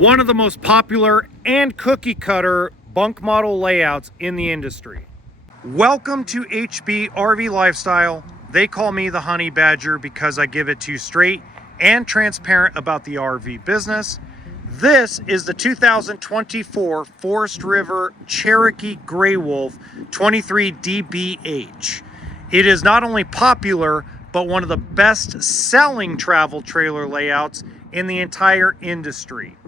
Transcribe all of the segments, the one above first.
one of the most popular and cookie cutter bunk model layouts in the industry. Welcome to HBRV Lifestyle. They call me the Honey Badger because I give it to you straight and transparent about the RV business. This is the 2024 Forest River Cherokee Grey Wolf 23 DBH. It is not only popular, but one of the best selling travel trailer layouts in the entire industry.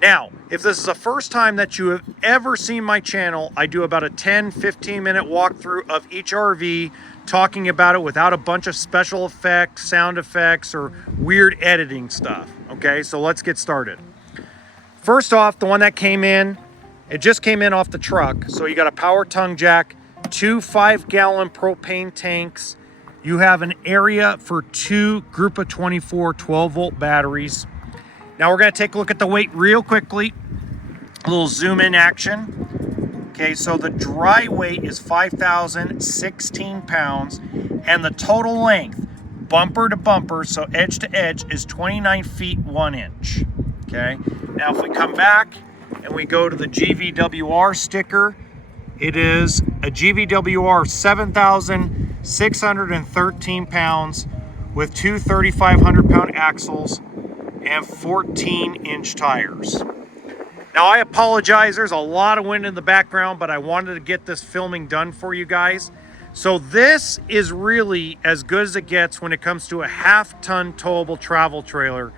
Now, if this is the first time that you have ever seen my channel, I do about a 10-15 minute walkthrough of each RV, talking about it without a bunch of special effects, sound effects, or weird editing stuff. Okay, so let's get started. First off, the one that came in, it just came in off the truck. So you got a power tongue jack, two 5-gallon propane tanks. You have an area for two group of 24 12-volt batteries. Now we're going to take a look at the weight real quickly. A little zoom in action. Okay, so the dry weight is 5,016 pounds, and the total length, bumper to bumper, so edge to edge, is 29 feet 1 inch. Okay, now if we come back and we go to the GVWR sticker, it is a GVWR 7,613 pounds with two 3,500 pound axles and 14-inch tires. Now I apologize, there's a lot of wind in the background, but I wanted to get this filming done for you guys. So this is really as good as it gets when it comes to a half-ton towable travel trailer,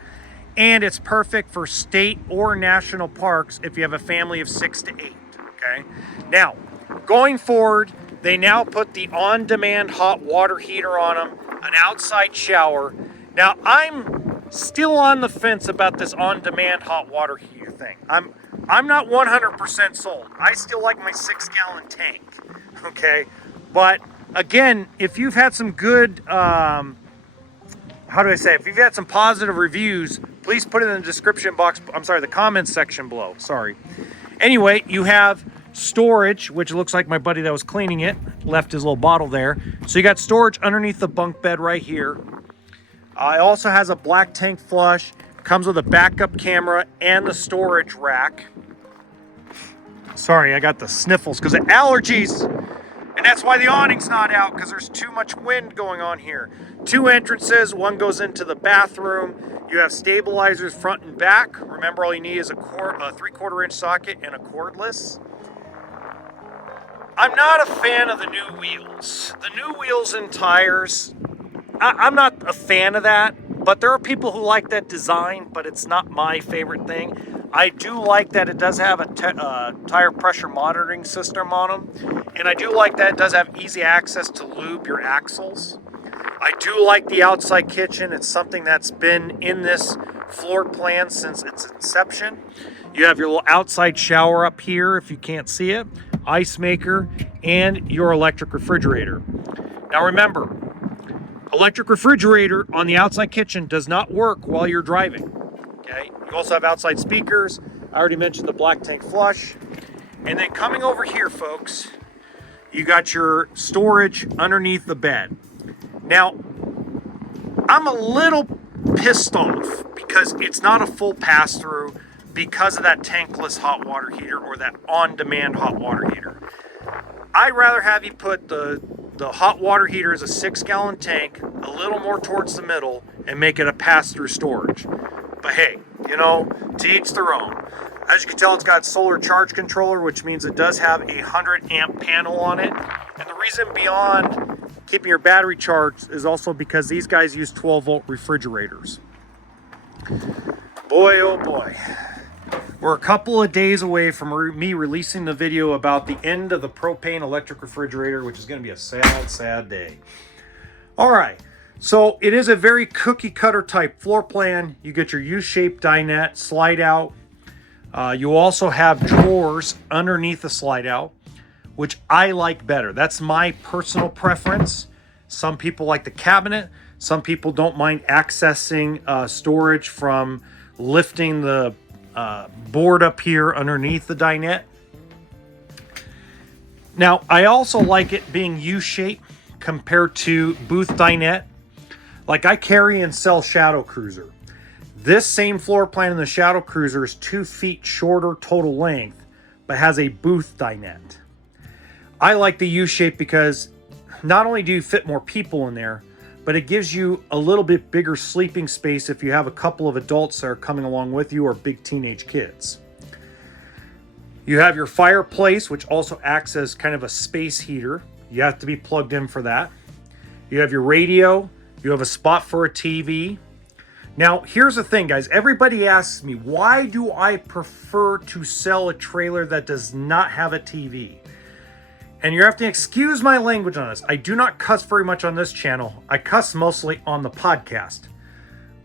and it's perfect for state or national parks if you have a family of 6 to 8, okay? Now, going forward, they now put the on-demand hot water heater on them, an outside shower. Now, I'm still on the fence about this on-demand hot water heater thing. I'm not 100% sold. I still like my 6-gallon tank, okay? But again, if you've had some good, if you've had some positive reviews, please put it in the description box. I'm sorry, the comments section below, sorry. Anyway, you have storage, which looks like my buddy that was cleaning it left his little bottle there. So you got storage underneath the bunk bed right here. It also has a black tank flush, comes with a backup camera and the storage rack. Sorry, I got the sniffles because of allergies. And that's why the awning's not out, because there's too much wind going on here. Two entrances, one goes into the bathroom. You have stabilizers front and back. Remember, all you need is a 3/4 inch socket and a cordless. I'm not a fan of the new wheels. The new wheels and tires, I'm not a fan of that, but there are people who like that design, but it's not my favorite thing. I do like that it does have a tire pressure monitoring system on them, and I do like that it does have easy access to lube your axles. I do like the outside kitchen. It's something that's been in this floor plan since its inception. You have your little outside shower up here if you can't see it, ice maker, and your electric refrigerator. Now remember, electric refrigerator on the outside kitchen does not work while you're driving. Okay, you also have outside speakers. I already mentioned the black tank flush. And then coming over here, folks, you got your storage underneath the bed. Now, I'm a little pissed off because it's not a full pass-through because of that tankless hot water heater or that on-demand hot water heater. I'd rather have you put the hot water heater as a 6-gallon tank a little more towards the middle and make it a pass-through storage. But hey, you know, to each their own. As you can tell, it's got solar charge controller, which means it does have a 100-amp panel on it. And the reason beyond keeping your battery charged is also because these guys use 12-volt refrigerators. Boy, oh boy. We're a couple of days away from me releasing the video about the end of the propane electric refrigerator, which is going to be a sad, sad day. All right, so it is a very cookie cutter type floor plan. You get your U-shaped dinette, slide out. You also have drawers underneath the slide out, which I like better. That's my personal preference. Some people like the cabinet. Some people don't mind accessing storage from lifting the board up here underneath the dinette. Now, I also like it being U-shaped compared to booth dinette. Like I carry and sell Shadow Cruiser. This same floor plan in the Shadow Cruiser is 2 feet shorter total length, but has a booth dinette. I like the U-shape because not only do you fit more people in there, but it gives you a little bit bigger sleeping space if you have a couple of adults that are coming along with you or big teenage kids. You have your fireplace, which also acts as kind of a space heater. You have to be plugged in for that. You have your radio. You have a spot for a TV. Now, here's the thing, guys. Everybody asks me, why do I prefer to sell a trailer that does not have a TV? And you have to excuse my language on this. I do not cuss very much on this channel. I cuss mostly on the podcast.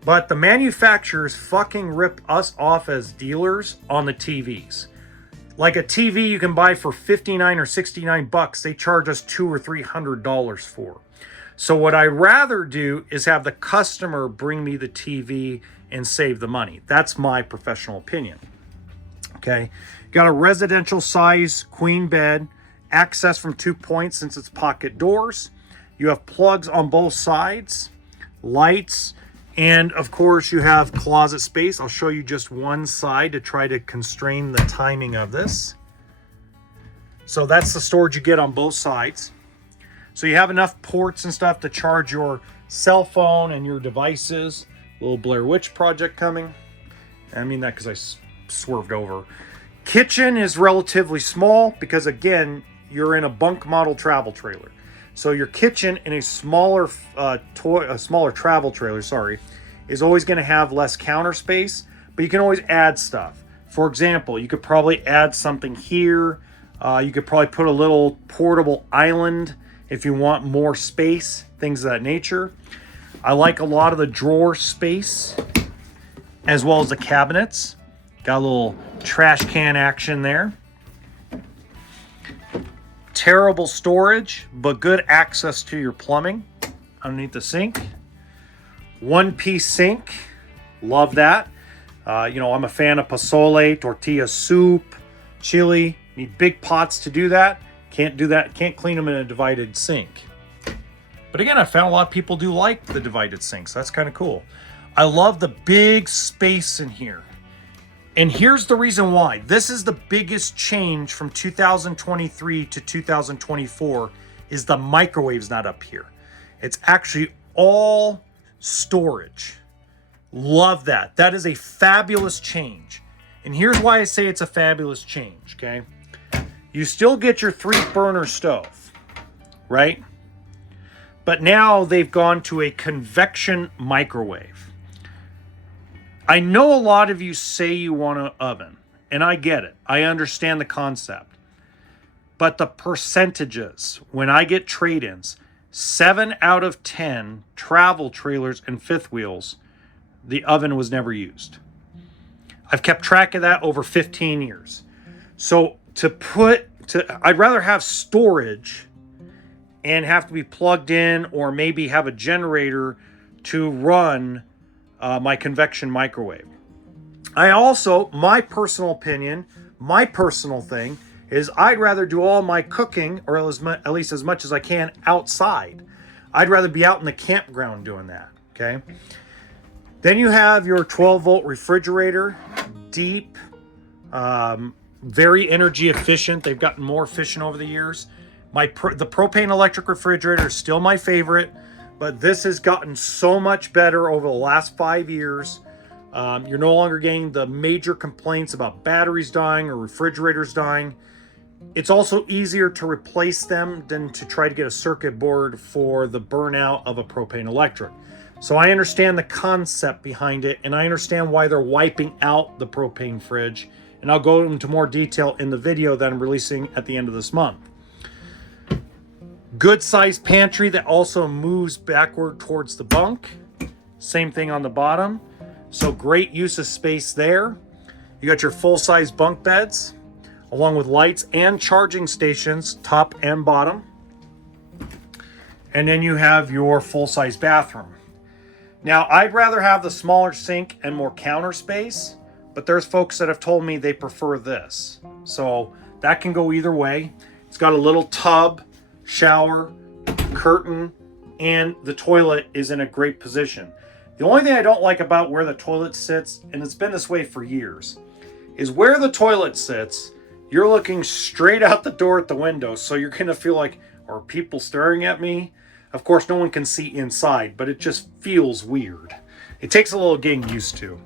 But the manufacturers fucking rip us off as dealers on the TVs. Like a TV you can buy for 59 or 69 bucks, they charge us $200 or $300 for. So what I rather do is have the customer bring me the TV and save the money. That's my professional opinion. Okay, got a residential size queen bed, access from 2 points since it's pocket doors. You have plugs on both sides, lights, and of course you have closet space. I'll show you just one side to try to constrain the timing of this. So that's the storage you get on both sides. So you have enough ports and stuff to charge your cell phone and your devices. Little Blair Witch Project coming. I mean that because I swerved over. Kitchen is relatively small because, again, you're in a bunk model travel trailer. So your kitchen in a smaller travel trailer, is always going to have less counter space, but you can always add stuff. For example, you could probably add something here. You could probably put a little portable island if you want more space, things of that nature. I like a lot of the drawer space as well as the cabinets. Got a little trash can action there. Terrible storage, but good access to your plumbing underneath the sink. One-piece sink, love that. I'm a fan of pozole, tortilla soup, chili. Need big pots to do that. Can't do that, can't clean them in a divided sink. But again, I found a lot of people do like the divided sinks. That's kind of cool. I love the big space in here. And here's the reason why. This is the biggest change from 2023 to 2024 is the microwave's not up here. It's actually all storage. Love that. That is a fabulous change. And here's why I say it's a fabulous change, okay? You still get your 3-burner stove, right? But now they've gone to a convection microwave. I know a lot of you say you want an oven, and I get it. I understand the concept. But the percentages, when I get trade-ins, 7 out of 10 travel trailers and fifth wheels, the oven was never used. I've kept track of that over 15 years. So I'd rather have storage and have to be plugged in or maybe have a generator to run my convection microwave. I also, my personal opinion, my personal thing is I'd rather do all my cooking, or at least as much as I can, outside. I'd rather be out in the campground doing that, okay? Then you have your 12-volt refrigerator, deep, very energy efficient. They've gotten more efficient over the years. The propane electric refrigerator is still my favorite, but this has gotten so much better over the last 5 years. You're no longer getting the major complaints about batteries dying or refrigerators dying. It's also easier to replace them than to try to get a circuit board for the burnout of a propane electric. So I understand the concept behind it, and I understand why they're wiping out the propane fridge. And I'll go into more detail in the video that I'm releasing at the end of this month. Good sized pantry that also moves backward towards the bunk. Same thing on the bottom. So great use of space there. You got your full-size bunk beds, along with lights and charging stations, top and bottom. And then you have your full-size bathroom. Now, I'd rather have the smaller sink and more counter space, but there's folks that have told me they prefer this. So that can go either way. It's got a little tub, shower, curtain, and the toilet is in a great position. The only thing I don't like about where the toilet sits, and it's been this way for years, is where the toilet sits, you're looking straight out the door at the window, so you're going to feel like, are people staring at me? Of course, no one can see inside, but it just feels weird. It takes a little getting used to.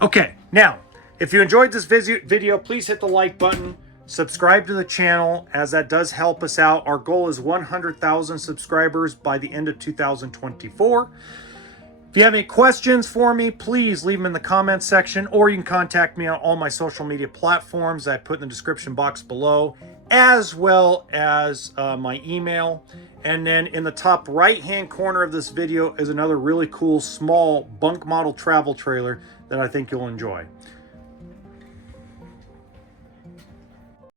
Okay, now, if you enjoyed this video, please hit the like button. Subscribe to the channel, as that does help us out. Our goal is 100,000 subscribers by the end of 2024. If you have any questions for me, please leave them in the comments section, or you can contact me on all my social media platforms that I put in the description box below, as well as my email. And then in the top right-hand corner of this video is another really cool small bunk model travel trailer that I think you'll enjoy.